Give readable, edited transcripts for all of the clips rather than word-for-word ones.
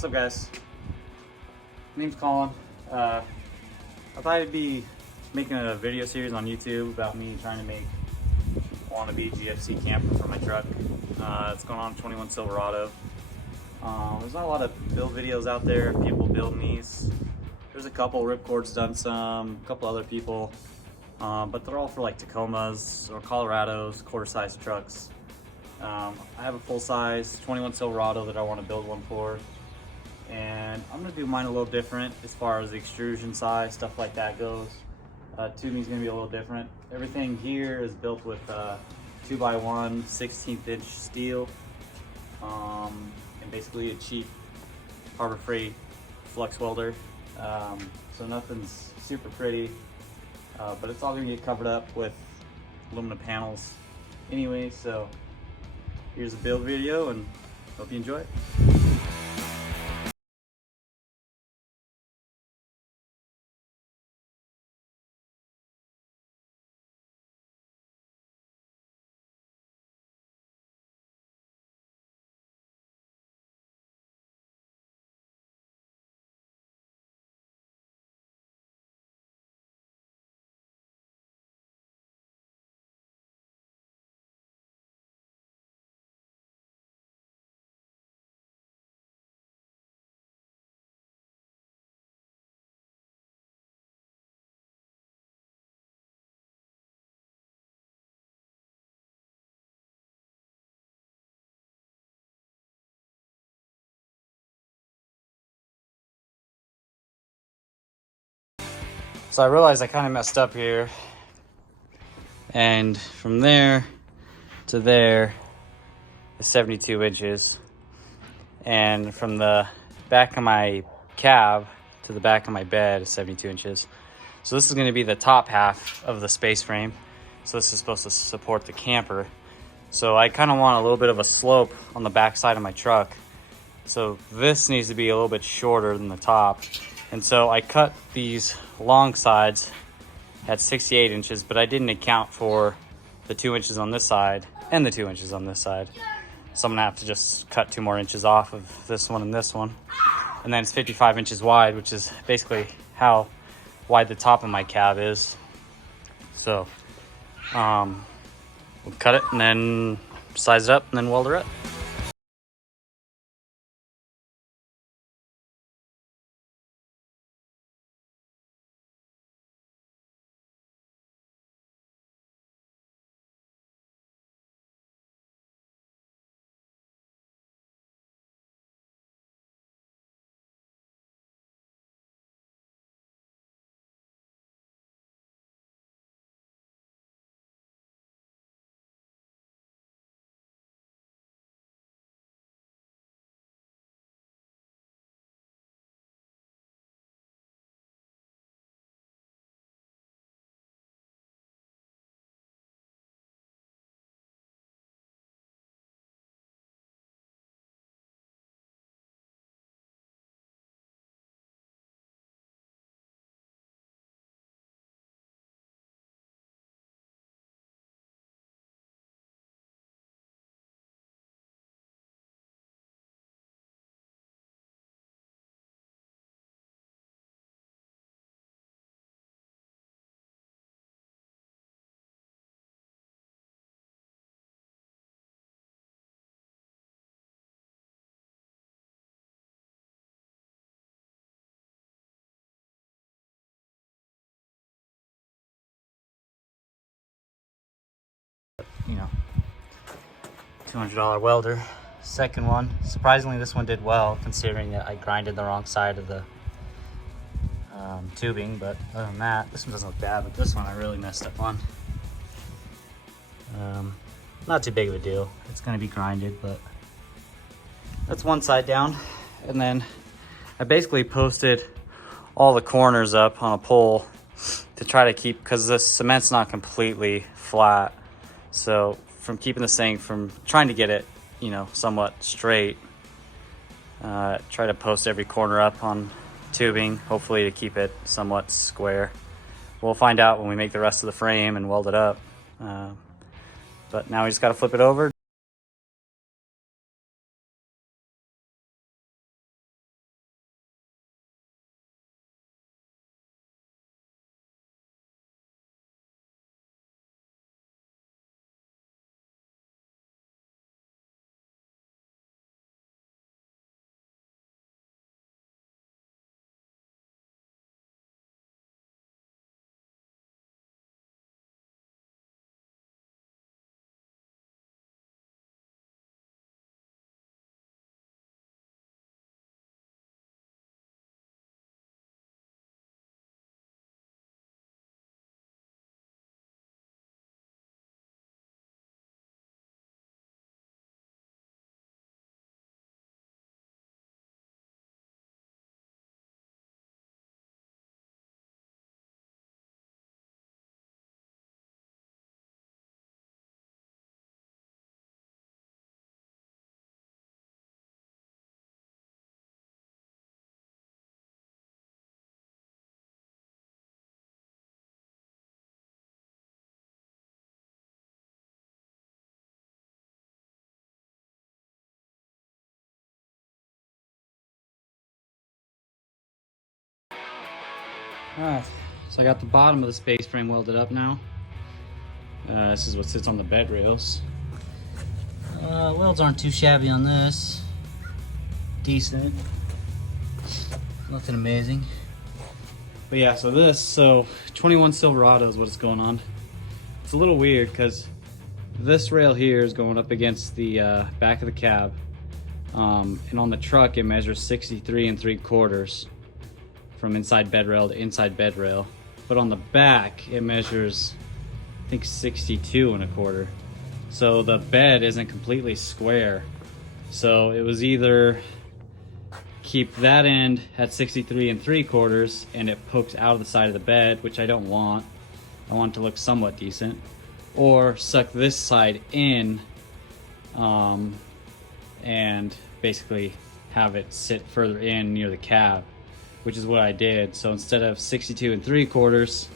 What's up, guys? My name's Colin. I thought I'd be making a video series on YouTube about me trying to make a wannabe GFC camper for my truck. It's going on a 21 Silverado. There's not a lot of build videos out there of people building these. There's a couple, Ripcord's done some, a couple other people, but they're all for like Tacomas or Colorados, quarter-size trucks. I have a full-size 21 Silverado that I want to build one for, and I'm going to do mine a little different as far as the extrusion size, stuff like that goes. Tubing is going to be a little different. Everything here is built with 2x1 16th-inch steel, and basically a cheap Harbor Freight flux welder. So nothing's super pretty, but it's all going to get covered up with aluminum panels anyway. So here's a build video, and hope you enjoy it. So I realized I kind of messed up here, and from there to there is 72 inches, and from the back of my cab to the back of my bed is 72 inches. So this is going to be the top half of the space frame. So this is supposed to support the camper. So I kind of want a little bit of a slope on the back side of my truck. So this needs to be a little bit shorter than the top. And so I cut these long sides at 68 inches, but I didn't account for the 2 inches on this side and the 2 inches on this side. So I'm gonna have to just cut 2 more inches off of this one and this one. And then it's 55 inches wide, which is basically how wide the top of my cab is. So we'll cut it and then size it up and then weld it up. You know, $200 welder. Second one, surprisingly this one did well considering that I grinded the wrong side of the tubing, but other than that, this one doesn't look bad, but this one I really messed up on. Not too big of a deal. It's going to be grinded, but that's one side down. And then I basically posted all the corners up on a pole to try to keep, because the cement's not completely flat. So from keeping this thing, from trying to get it, you know, somewhat straight, try to post every corner up on tubing, hopefully to keep it somewhat square. We'll find out when we make the rest of the frame and weld it up. But now we just got to flip it over. Alright, so I got the bottom of the space frame welded up now. This is what sits on the bed rails. Welds aren't too shabby on this. Decent. Nothing amazing. But yeah, so 21 Silverado is what's going on. It's a little weird because this rail here is going up against the back of the cab. And on the truck it measures 63 3/4 from inside bed rail to inside bed rail. But on the back it measures, I think, 62 1/4. So the bed isn't completely square. So it was either keep that end at 63 3/4 and it pokes out of the side of the bed, which I don't want. I want it to look somewhat decent. Or suck this side in and basically have it sit further in near the cab, which is what I did. So instead of 62 3/4,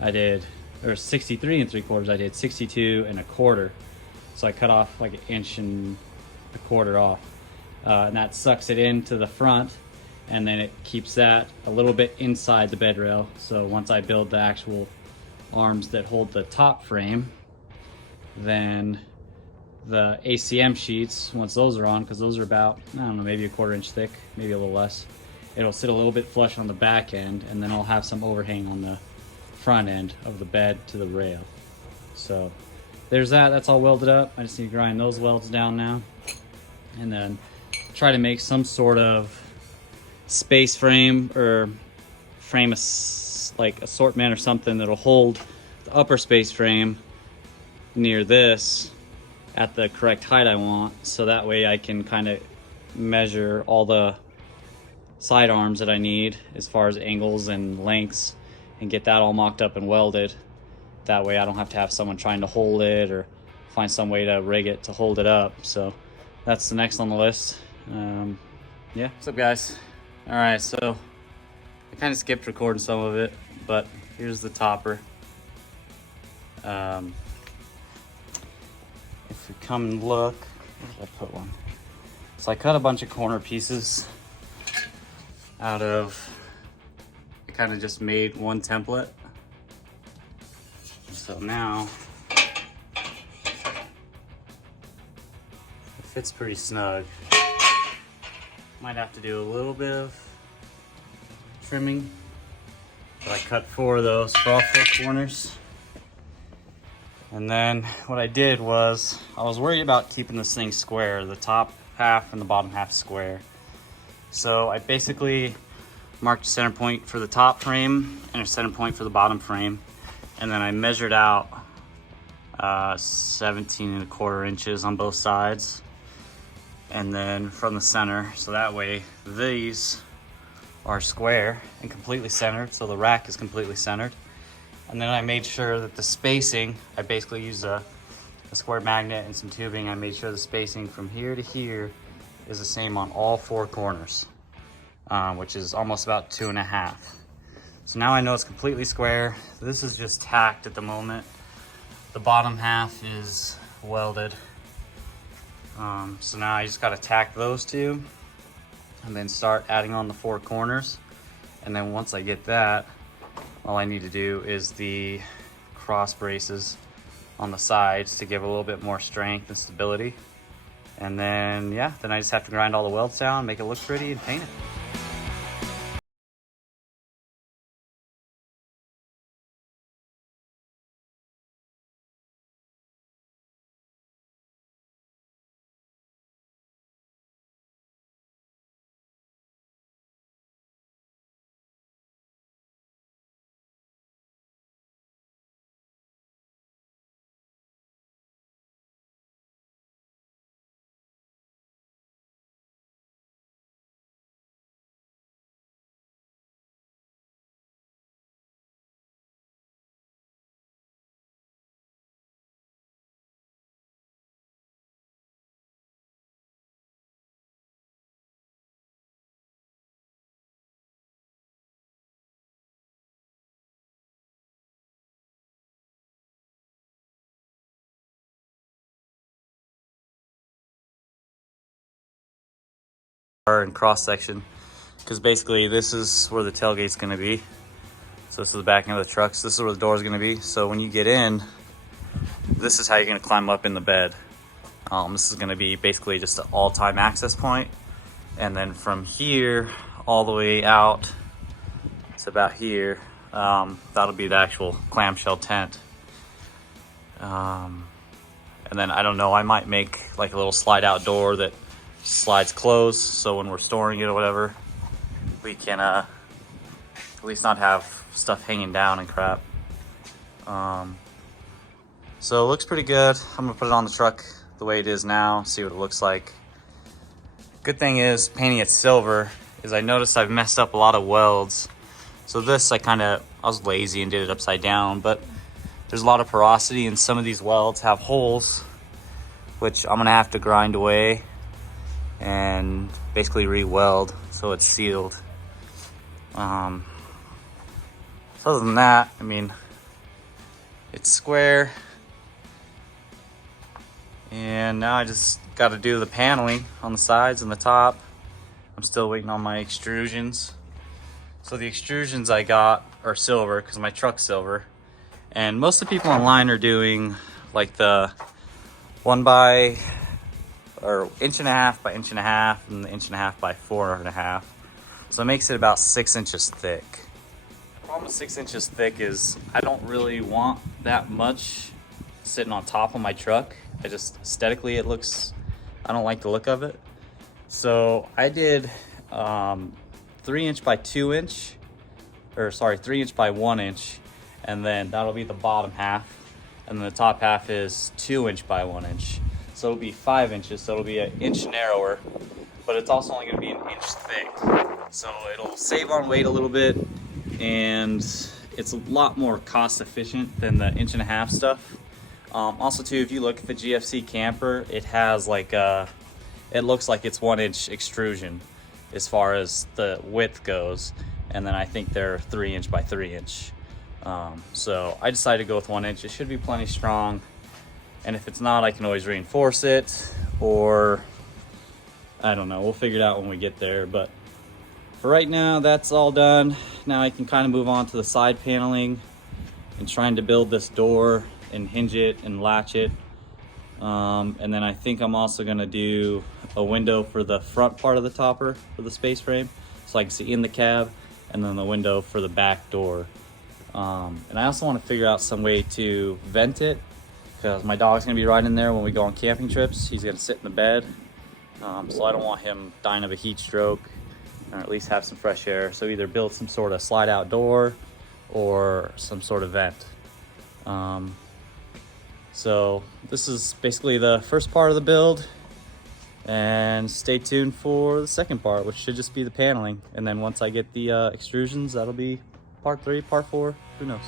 I did, or 63 3/4, I did 62 1/4. So I cut off like 1.25 inches off. And that sucks it into the front, and then it keeps that a little bit inside the bed rail. So once I build the actual arms that hold the top frame, then the ACM sheets, once those are on, because those are about, I don't know, maybe 1/4 inch thick, maybe a little less, it'll sit a little bit flush on the back end, and then I'll have some overhang on the front end of the bed to the rail. So there's that. That's all welded up. I just need to grind those welds down now, and then try to make some sort of space frame or frame like assortment or something that'll hold the upper space frame near this at the correct height I want, so that way I can kind of measure all the side arms that I need as far as angles and lengths and get that all mocked up and welded. That way I don't have to have someone trying to hold it or find some way to rig it to hold it up. So that's the next on the list. Yeah. What's up, guys? All right, so I kind of skipped recording some of it, but here's the topper. If we come and look, where did I put one? So I cut a bunch of corner pieces out of, I kind of just made one template. So now it fits pretty snug. Might have to do a little bit of trimming, but I cut 4 of those for all 4 corners. And then what I did was, I was worried about keeping this thing square, the top half and the bottom half square. So I basically marked a center point for the top frame and a center point for the bottom frame. And then I measured out 17 1/4 inches on both sides. And then from the center, so that way these are square and completely centered, so the rack is completely centered. And then I made sure that the spacing, I basically used a square magnet and some tubing. I made sure the spacing from here to here is the same on all 4 corners, which is almost about 2.5. So now I know it's completely square. This is just tacked at the moment. The bottom half is welded. So now I just gotta tack those 2 and then start adding on the 4 corners. And then once I get that, all I need to do is the cross braces on the sides to give a little bit more strength and stability. And then, yeah, then I just have to grind all the welds down, make it look pretty, and paint it. And cross section, because basically this is where the tailgate's going to be. So this is the backing of the truck. So this is where the door is gonna be. So when you get in, this is how you're gonna climb up in the bed. This is gonna be basically just an all-time access point. And then from here, all the way out, it's about here, that'll be the actual clamshell tent. And then I don't know, I might make like a little slide out door that slides closed, so when we're storing it or whatever, we can at least not have stuff hanging down and crap. So it looks pretty good. I'm gonna put it on the truck the way it is now, see what it looks like. Good thing is painting it silver is I noticed I've messed up a lot of welds. So this I was lazy and did it upside down, but there's a lot of porosity and some of these welds have holes, which I'm gonna have to grind away and basically re-weld so it's sealed. So other than that, I mean, it's square. And now I just got to do the paneling on the sides and the top. I'm still waiting on my extrusions. So the extrusions I got are silver because my truck's silver. And most of the people online are doing like the 1 by or 1.5 inches by 1.5 inches and the 1.5 inches by 4.5 inches. So it makes it about 6 inches thick. The problem with 6 inches thick is I don't really want that much sitting on top of my truck. Aesthetically it looks, I don't like the look of it. So I did 3 inch by 2 inch, or sorry, 3 inch by 1 inch, and then that'll be the bottom half, and then the top half is 2 inch by 1 inch. So it'll be 5 inches, so it'll be 1 inch narrower, but it's also only gonna be 1 inch thick. So it'll save on weight a little bit, and it's a lot more cost efficient than the 1.5 inch stuff. Also too, if you look at the GFC camper, it has like it looks like it's 1 inch extrusion as far as the width goes, and then I think they're 3 inch by 3 inch. So I decided to go with 1 inch. It should be plenty strong, and if it's not, I can always reinforce it, or I don't know, we'll figure it out when we get there. But for right now, that's all done. Now I can kind of move on to the side paneling and trying to build this door and hinge it and latch it. And then I think I'm also gonna do a window for the front part of the topper for the space frame, so I can see in the cab, and then the window for the back door. And I also want to figure out some way to vent it, because my dog's gonna be right in there when we go on camping trips. He's gonna sit in the bed, so I don't want him dying of a heat stroke, or at least have some fresh air. So either build some sort of slide out door or some sort of vent. So this is basically the first part of the build, and stay tuned for the second part, which should just be the paneling. And then once I get the extrusions, that'll be part 3, part 4, who knows.